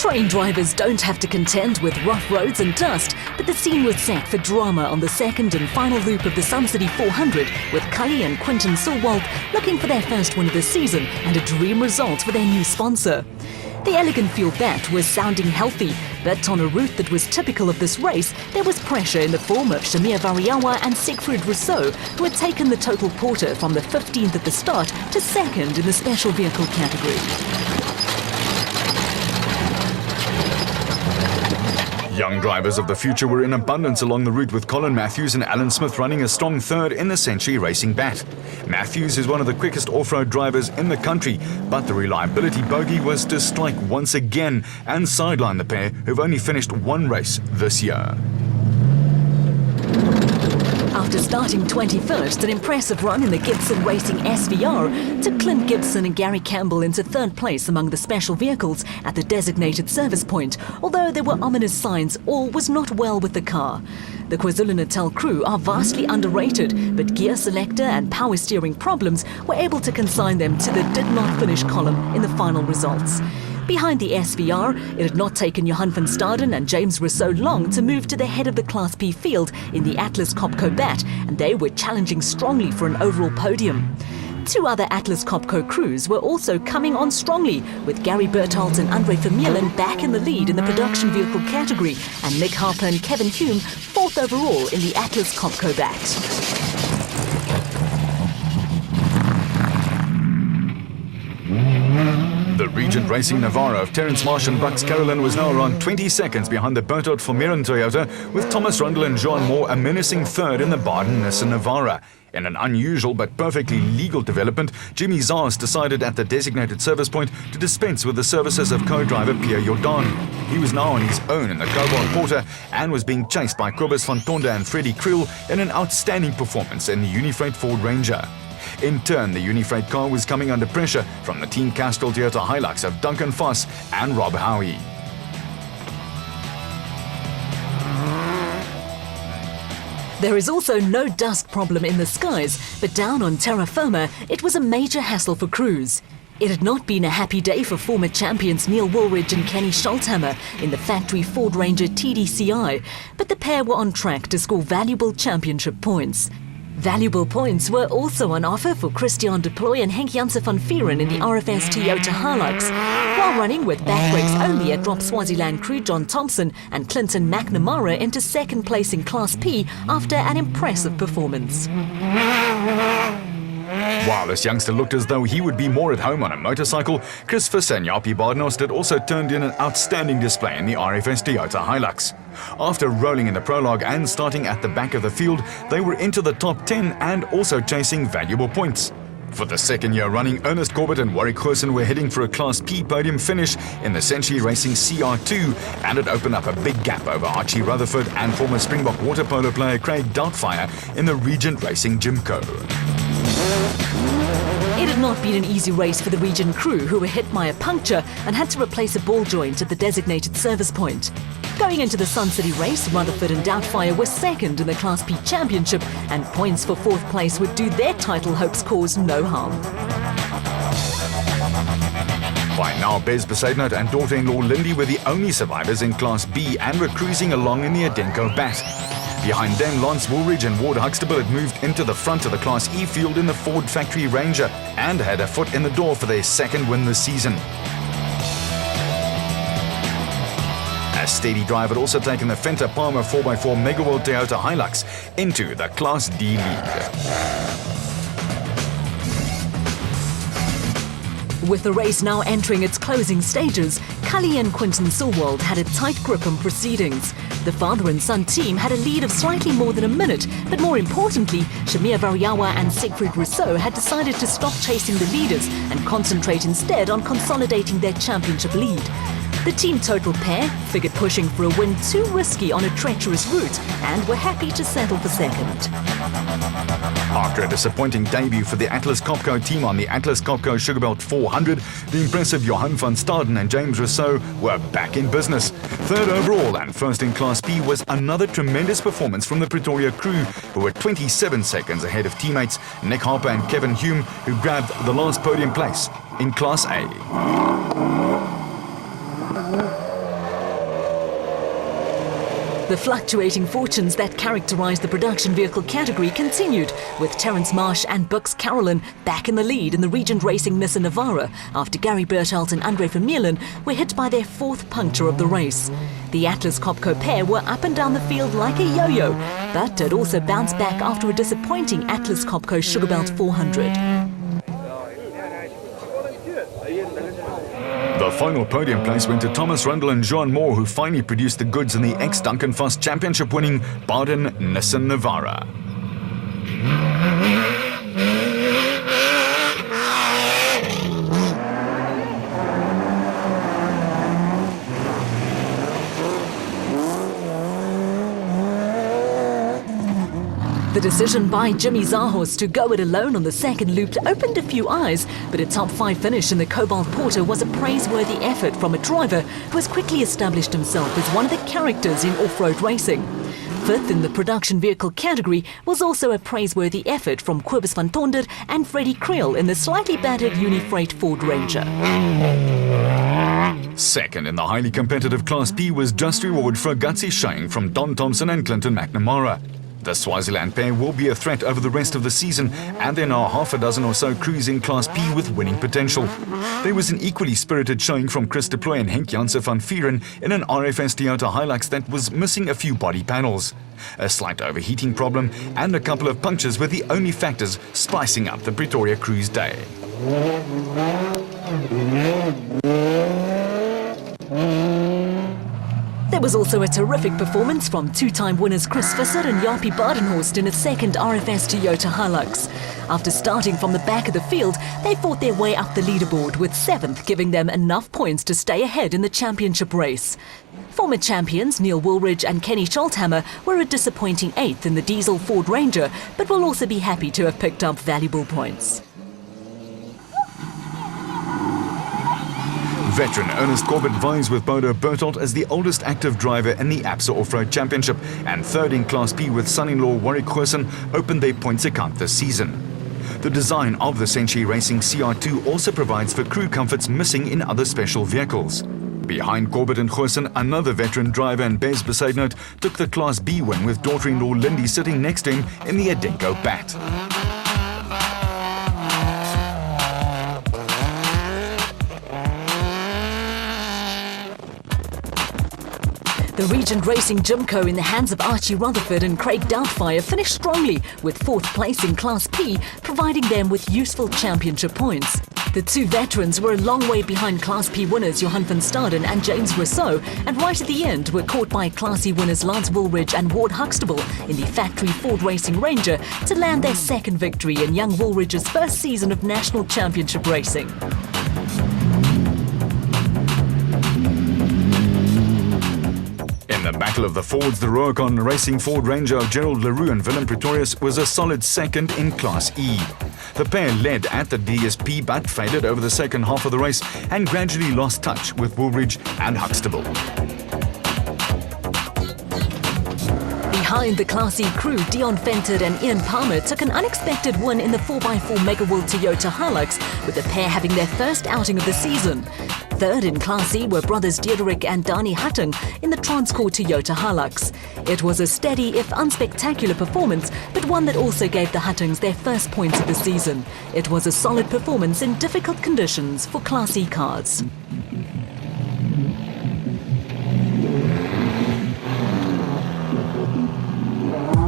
Train drivers don't have to contend with rough roads and dust, but the scene was set for drama on the second and final loop of the Sun City 400, with Cully and Quinton Sulwald looking for their first win of the season and a dream result for their new sponsor. The Elegant Fuel bat was sounding healthy, but on a route that was typical of this race, there was pressure in the form of Shamir Variawa and Siegfried Rousseau, who had taken the total porter from the 15th at the start to 2nd in the special vehicle category. Young drivers of the future were in abundance along the route, with Colin Matthews and Alan Smith running a strong third in the Century Racing bat. Matthews is one of the quickest off-road drivers in the country, but the reliability bogey was to strike once again and sideline the pair, who've only finished one race this year. After starting 21st, an impressive run in the Gibson Racing SVR took Clint Gibson and Gary Campbell into 3rd place among the special vehicles at the designated service point, although there were ominous signs all was not well with the car. The KwaZulu-Natal crew are vastly underrated, but gear selector and power steering problems were able to consign them to the did not finish column in the final results. Behind the SVR, it had not taken Johan van Staden and James Rousseau long to move to the head of the Class P field in the Atlas Copco bat, and they were challenging strongly for an overall podium. Two other Atlas Copco crews were also coming on strongly, with Gary Bertholdt and Andre Vermeulen back in the lead in the production vehicle category, and Nick Harper and Kevin Hume 4th overall in the Atlas Copco bat. The Regent Racing Navara of Terence Marsh and Bucks Carolyn was now around 20 seconds behind the Berthold Formeeren Toyota, with Thomas Rundle and Jean Moore a menacing third in the Baden Nissan Navara. In an unusual but perfectly legal development, Jimmy Zars decided at the designated service point to dispense with the services of co-driver Pierre Jordan. He was now on his own in the Cobalt Porter and was being chased by Kobus van Tonda and Freddie Kriel in an outstanding performance in the Unifreight Ford Ranger. In turn, the Unifreight car was coming under pressure from the Team Castrol Toyota Hilux of Duncan Foss and Rob Howie. There is also no dust problem in the skies, but down on terra firma, it was a major hassle for crews. It had not been a happy day for former champions Neil Woolridge and Kenny Schulthammer in the factory Ford Ranger TDCI, but the pair were on track to score valuable championship points. Valuable points were also on offer for Christian Deploy and Henk Janse van Vieren in the RFS Toyota Hilux, while running with back brakes only at Drop Swaziland crew John Thompson and Clinton McNamara into 2nd place in Class P after an impressive performance. While this youngster looked as though he would be more at home on a motorcycle, Chris Visser and Jaapie Badenhorst had also turned in an outstanding display in the RFS Toyota Hilux. After rolling in the prologue and starting at the back of the field, they were into the top 10 and also chasing valuable points. For the 2nd year running, Ernest Corbett and Warwick Goosen were heading for a Class P podium finish in the Century Racing CR2, and it opened up a big gap over Archie Rutherford and former Springbok water polo player Craig Doubtfire in the Regent Racing Jimco. It had not been an easy race for the Regent crew, who were hit by a puncture and had to replace a ball joint at the designated service point. Going into the Sun City race, Rutherford and Doubtfire were 2nd in the Class P Championship, and points for 4th place would do their title hopes cause no harm. By now, Bez Besaidnout and daughter-in-law Lindy were the only survivors in Class B and were cruising along in the Adenko bat. Behind them, Lance Woolridge and Ward Huxtable had moved into the front of the Class E field in the Ford Factory Ranger and had a foot in the door for their 2nd win this season. A steady drive had also taken the Fenta Palmer 4x4 Megaworld Toyota Hilux into the Class D league. With the race now entering its closing stages, Cully and Quinton Sulwald had a tight grip on proceedings. The father and son team had a lead of slightly more than a minute, but more importantly, Shamir Variawa and Siegfried Rousseau had decided to stop chasing the leaders and concentrate instead on consolidating their championship lead. The team total pair figured pushing for a win too risky on a treacherous route and were happy to settle for 2nd. After a disappointing debut for the Atlas Copco team on the Atlas Copco Sugarbelt 400, the impressive Johan van Staden and James Rousseau were back in business. 3rd overall and 1st in Class B was another tremendous performance from the Pretoria crew, who were 27 seconds ahead of teammates Nick Harper and Kevin Hume, who grabbed the last podium place in Class A. The fluctuating fortunes that characterised the production vehicle category continued, with Terence Marsh and Bux Carolyn back in the lead in the Regent Racing Nissan Navara after Gary Bertelt and Andre Vermeulen were hit by their fourth puncture of the race. The Atlas Copco pair were up and down the field like a yo-yo, but it also bounced back after a disappointing Atlas Copco Sugarbelt 400. The final podium place went to Thomas Rundle and Jean Moore, who finally produced the goods in the ex-Duncan Foss championship-winning Baden Nissan Navara. The decision by Jimmy Zahos to go it alone on the second loop opened a few eyes, but a top 5 finish in the Cobalt Porter was a praiseworthy effort from a driver who has quickly established himself as one of the characters in off-road racing. Fifth in the production vehicle category was also a praiseworthy effort from Kobus van Tonder and Freddie Creel in the slightly battered Unifreight Ford Ranger. Second in the highly competitive Class P was just reward for a gutsy showing from Don Thompson and Clinton McNamara. The Swaziland pair will be a threat over the rest of the season, and there are half a dozen or so crews in Class P with winning potential. There was an equally spirited showing from Chris de Plooy and Henk Janse van Vieren in an RFS Toyota Hilux that was missing a few body panels. A slight overheating problem and a couple of punctures were the only factors spicing up the Pretoria Cruise Day. There was also a terrific performance from two-time winners Chris Visser and Jaapie Badenhorst in a second RFS Toyota Hilux. After starting from the back of the field, they fought their way up the leaderboard, with 7th giving them enough points to stay ahead in the championship race. Former champions Neil Woolridge and Kenny Scholthammer were a disappointing 8th in the diesel Ford Ranger, but will also be happy to have picked up valuable points. Veteran Ernest Corbett vies with Bodo Bertelt as the oldest active driver in the ABSA Off-Road Championship, and third in Class P with son-in-law Warwick Goosen opened their points account this season. The design of the Senshi Racing CR2 also provides for crew comforts missing in other special vehicles. Behind Corbett and Goosen, another veteran driver and Bez Besaidnout took the Class B win, with daughter-in-law Lindy sitting next to him in the Adenko Bat. The Regent Racing Jimco in the hands of Archie Rutherford and Craig Doubtfire finished strongly, with 4th place in Class P, providing them with useful championship points. The two veterans were a long way behind Class P winners Johan van Staden and James Rousseau, and right at the end were caught by Class E winners Lance Woolridge and Ward Huxtable in the factory Ford Racing Ranger to land their second victory in young Woolridge's first season of national championship racing. In the Battle of the Fords, the Rubicon Racing Ford Ranger of Gerald Leroux and Willem Pretorius was a solid second in Class E. The pair led at the DSP but faded over the second half of the race and gradually lost touch with Woolridge and Huxtable. Behind the Class E crew, Dion Venter and Ian Palmer took an unexpected win in the 4x4 Mega World Toyota Hilux, with the pair having their first outing of the season. Third in Class E were brothers Diederik and Dani Huttung in the Transcore Toyota Hilux. It was a steady, if unspectacular, performance, but one that also gave the Huttungs their first points of the season. It was a solid performance in difficult conditions for Class E cars.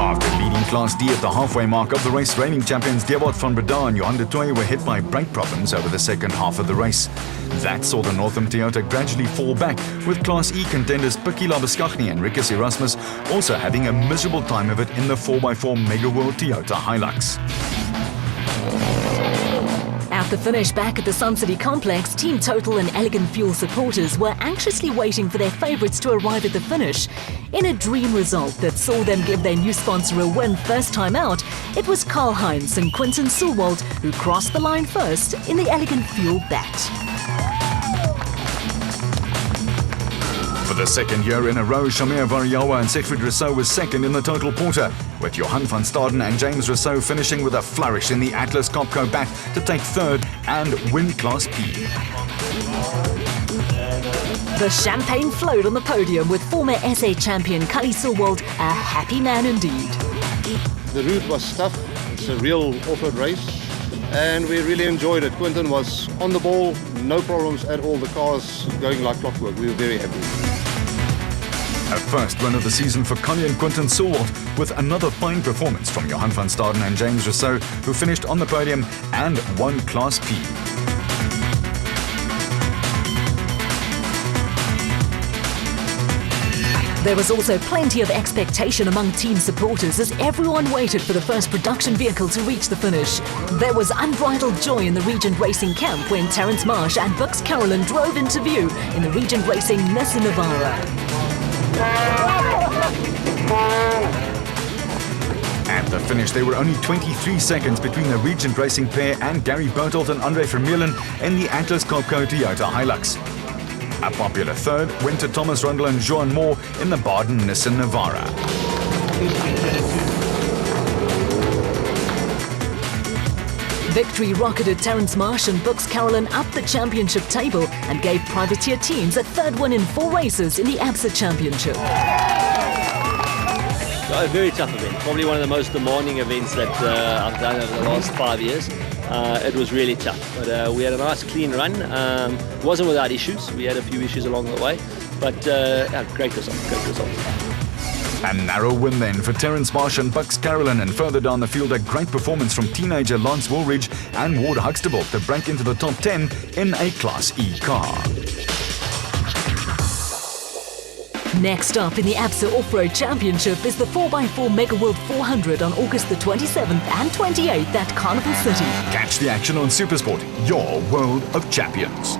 After leading Class D at the halfway mark of the race, reigning champions Dewald van Breda and Johan de Tooy were hit by brake problems over the second half of the race. That saw the Northam Toyota gradually fall back, with Class E contenders Pikkie Labuschagne and Rikus Erasmus also having a miserable time of it in the 4x4 Mega World Toyota Hilux. At the finish back at the Sun City Complex, Team Total and Elegant Fuel supporters were anxiously waiting for their favourites to arrive at the finish. In a dream result that saw them give their new sponsor a win first time out, it was Karl Heinz and Quinton Sulwald who crossed the line first in the Elegant Fuel Bat. For the second year in a row, Shamir Variawa and Siegfried Rousseau was second in the Total Porter, with Johan van Staden and James Rousseau finishing with a flourish in the Atlas Copco Bat to take third and win Class P. The champagne flowed on the podium with former SA champion Kali Silwald a happy man indeed. The route was tough. It's a real off-road race, and we really enjoyed it. Quinton was on the ball, no problems at all. The cars going like clockwork. We were very happy. A first win of the season for Connie and Quinton Silwald, with another fine performance from Johan van Staden and James Rousseau, who finished on the podium and won Class P. There was also plenty of expectation among team supporters as everyone waited for the first production vehicle to reach the finish. There was unbridled joy in the Regent Racing camp when Terence Marsh and Bux Carolyn drove into view in the Regent Racing Nissan Navara. At the finish, there were only 23 seconds between the Regent Racing pair and Gary Bertelt and Andre Vermeulen in the Atlas Copco Toyota Hilux. A popular third went to Thomas Rundle and Johan Moore in the Baden Nissan Navara. Victory rocketed Terence Marsh and Bux Carolyn up the championship table and gave privateer teams a third win in 4 races in the ABSA Championship. A very tough event, probably one of the most demanding events that I've done over the last 5 years. It was really tough, but we had a nice clean run. It wasn't without issues. We had a few issues along the way, but great result, great result. A narrow win then for Terence Marsh and Bux Carolyn, and further down the field a great performance from teenager Lance Woolridge and Ward Huxtable to break into the top 10 in a Class E car. Next up in the ABSA Off-Road Championship is the 4x4 Mega World 400 on August the 27th and 28th at Carnival City. Catch the action on SuperSport, your world of champions.